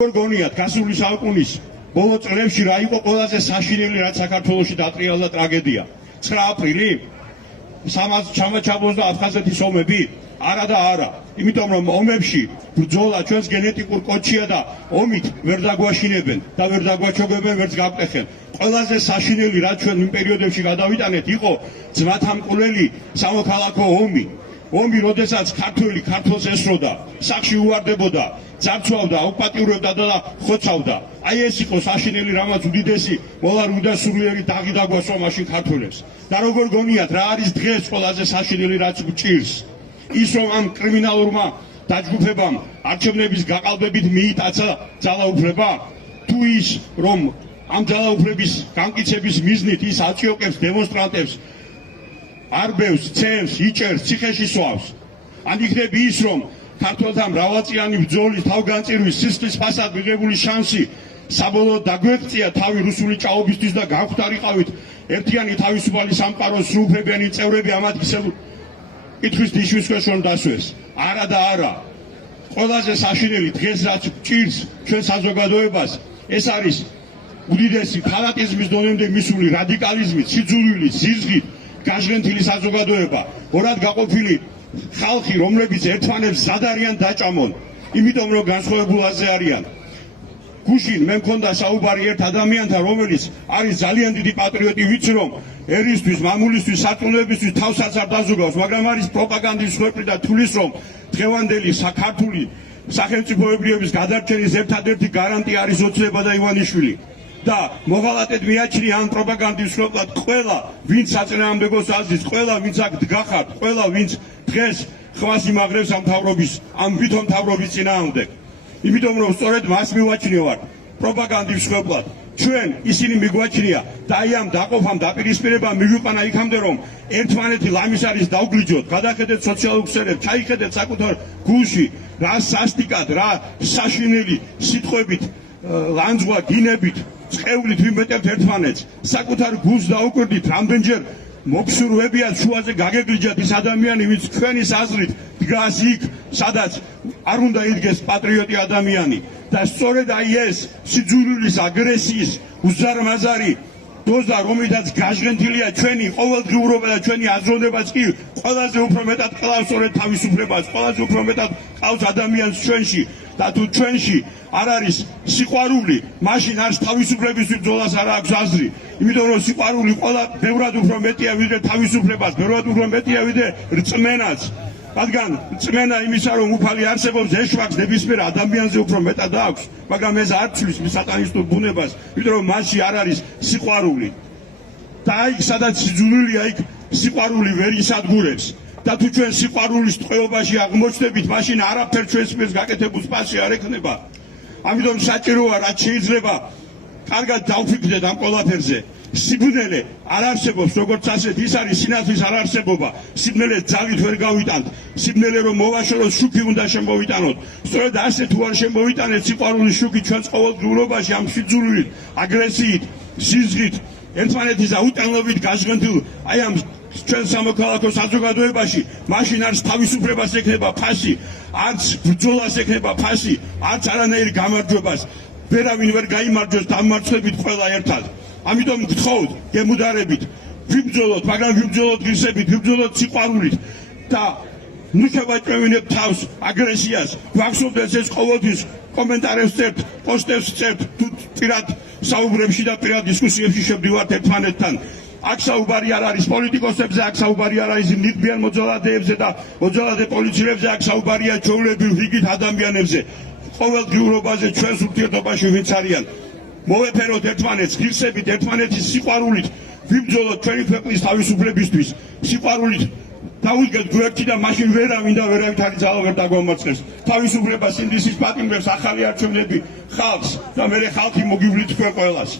გონიათ გასული საუკუნის ბოლო წლებში რა იყო ყველაზე საშინელი რაც საქართველოში დატრიალდა ტრაგედია 9 აპრილი ჩამოჩაბოს და აფხაზეთის ომები არა და არა იმიტომ რომ ომებში ბრძოლა ჩვენს გენეტიკურ კოდშია და ომით ვერ დაგვაშინებენ და ვერ დაგვაჩოგებენ ვერც გავკეხენ ყველაზე საშინელი რაც ჩვენ იმ პერიოდებში გადავიტანეთ იყო ძმათამკვლელი სამოქალაქო ომი როდესაც ქართველი ქართველს ესროდა სახში უვარდებოდა ძარცვავდა, ოპატიურებდა და ხოცავდა. აი ეს იყო საშინელი რამაც უდიდესი მოლარული და სულიერი დაღი დაგვასვა მაშინ ქართველებს. და როგორ გონიათ რა არის დღეს ყველაზე საშინელი რაც გჭირს? ის რომ ამ კრიმინალურმა დაჯგუფებამ არჩევნების გაყალბებით მიიტაცა ძალაუფლება? თუ ის რომ ამ ძალაუფლების განკითების მიზნით ის აწიოკებს დემონსტრანტებს არბევს, ცემს, იჭერს, ციხეში სვავს. ან იქნება ის რომ ქართველთა მრავალწლიანი ბრძოლის თავგანწირვის სისხლის ფასად მიღებული შანსი საბოლოოდ დაგვეღწია თავი რუსული ჭაობისთვის და გავხდარიყავით ერთიანი თავისუფალი სამყაროს სრულუფლებიანი წევრები ამათ ისევ კითხვის დიშვის ქვეშ რომ დასვეს. არა და არა. ყველაზე საშინელი დღეს რაც გჭირს ჩვენ საზოგადოებას ეს არის უდიდესი ფანატიზმის დონემდე მისული რადიკალიზმით, სიძულვილით, ზიზღით გაჟღენთილი საზოგადოება, ორად გაყოფილი ხალხი, რომლებიც ერთმანეთს ზად არიან დაჭამონ, იმიტომ რომ განსხვავებულაზე არიან. გუშინ მე მქონდა საუბარი ერთ ადამიანთან, რომელიც არის ძალიან დიდი პატრიოტი, ვიცი რომ ერისთვის, მამულისთვის, სარწმუნოებისთვის თავსაც არ დაზოგავს, მაგრამ არის პროპაგანდის მსხვერპლი და თulis რომ დღევანდელი საქართველოს სახელმწიფოებრიობის გადარჩენის ერთადერთი გარანტია არის ოცნება და ივანიშვილი. და მოღალატედ მიაჩნია ამ პროპაგანდის მსხვერპლად ყველა, ვინც საწინააღმდეგოს აზრის, ყველა, ვინც აქ დგახართ, ყველა, ვინც დღეს ხმას იმაღლებს ამ მთავრობის, ამ ვითომ მთავრობის წინააღმდეგ. იმიტომ რომ სწორედ მას მივაჩნიოთ პროპაგანდის მსხვერპლად. ჩვენ ისინი მიგვაჩნია და აი ამ დაყოფამ დაპირისპირებამ მივიყვანა იქამდე რომ ერთმანეთი ლამის არის დავგლიჯოთ, გადახედეთ სოციალურ ქსელებს, ჩაიხედეთ საკუთარ გულში რა სასტიკად, რა საშინელი სიტყვებით, ლანძღვა გინებით წევლით ვიმეტებთ ერთმანეთს, საკუთარ გულს დაუკვირდით, რამდენჯერ მოგსურვებიათ შუაზე გაგეგლიჯათ ის ადამიანი, ვინც თქვენის აზრით დგას იქ, სადაც არ უნდა იდგეს პატრიოტი ადამიანი. და სწორედ აი ეს სიძულვილის, აგრესიის, უზარმაზარი დოზა, რომელთაც გაჟღენთილია ჩვენი ყოველდღიურობა და ჩვენი აზროვნებაც კი ყველაზე უფრო მეტად ყავს სწორედ თავისუფლებას, ყველაზე უფრო მეტად ყავს ადამიანს ჩვენში. და თუ ჩვენში არ არის სიყვარული, მაშინ არც თავისუფლებისთვის ბრძოლას არ აქვს აზრი. იმიტომ რომ სიყვარული ყველა ბევრად უფრო მეტია ვიდრე თავისუფლებას, ბევრად უფრო მეტია ვიდრე რწმენაც. რადგან რწმენა იმისა რომ უფალი არსებობს ეშვაკს ნებისმიერ ადამიანზე უფრო მეტად აქვს, მაგრამ ეს არ ცვლის მის სატანისტურ ბუნებას, იმიტომ რომ მასში არ არის სიყვარული. და აი სადაც სიძულვილია, იქ სიყვარული ვერ ისადგურებს. და თუ ჩვენ სიყვარულის ტყვეობაში აღმოჩნდებით, მაშინ არაფერ ჩვენს მიერ გაკეთებულ სპასში არ ექნება. ამიტომ საჭიროა რაც შეიძლება კარგად დავფიქრდეთ ამ ყველაფერზე. სიბნელე არ არსებობს როგორც ასეთ, ის არის სინათლის არ არსებობა. სიბნელე ძალით ვერ გავიტანთ. სიბნელე რომ მოვაშოროთ, შუქი უნდა შემოვიტანოთ. სწორედ ასე თუ არ შემოვიტანეთ სიყვარულის შუქი ჩვენს ყოველდღიურობაში ამ სიძულვილით, აგრესიით, სიზღით, ერთმანეთის აუტანლობით გაჟღენთილ აი ამ ჩვენ სამოქალაქო საზოგადოებაში მაშინ არც თავისუფლებას ექნება ფასი, არც ბრძოლას ექნება ფასი, არც არანაირ გამარჯვებას. ვერავინ ვერ გაიმარჯვებს დამმარცხებით ყველა ერთად. ამიტომ გთხოვთ, გემუდარებით, ვიბრძოლოთ, მაგრამ ვიბრძოლოთ ღირსებით, ვიბრძოლოთ სიყვარულით და ნუ შევაჭრევინებთ თავს აგრესიას. გვახსოვდეს ეს ყოველთვის კომენტარებს წერთ, პოსტებს წერთ, თუ პირად საუბრებში და პირად დისკუსიებში შევდივართ ერთმანეთთან. აქ საუბარი არ არის პოლიტიკოსებზე, აქ საუბარი არ არის ნიღბიან მოძალადეებზე და მოძალადე პოლიციელებზე, აქ საუბარია ჩვეულებრივ რიგით ადამიანებზე. ყოველდღიურობაზე ჩვენს ურთიერთობაში ვინც არიან. მოვეფეროთ ერთმანეთს ღირსებით, ერთმანეთის სიყვარულით, ვიბრძოლოთ ჩვენი ქვეყნის თავისუფლებისთვის, სიყვარულით დავუდგეთ გვერდში და მაშინ ვერავინ და ვერავითარი ძალა ვერ დაგვამარცხებს. თავისუფლებას, ინდისის პატიმრებს, ახალი არჩევნები ხალხს და მერე ხალხი მოგივლით თქვენ ყველას.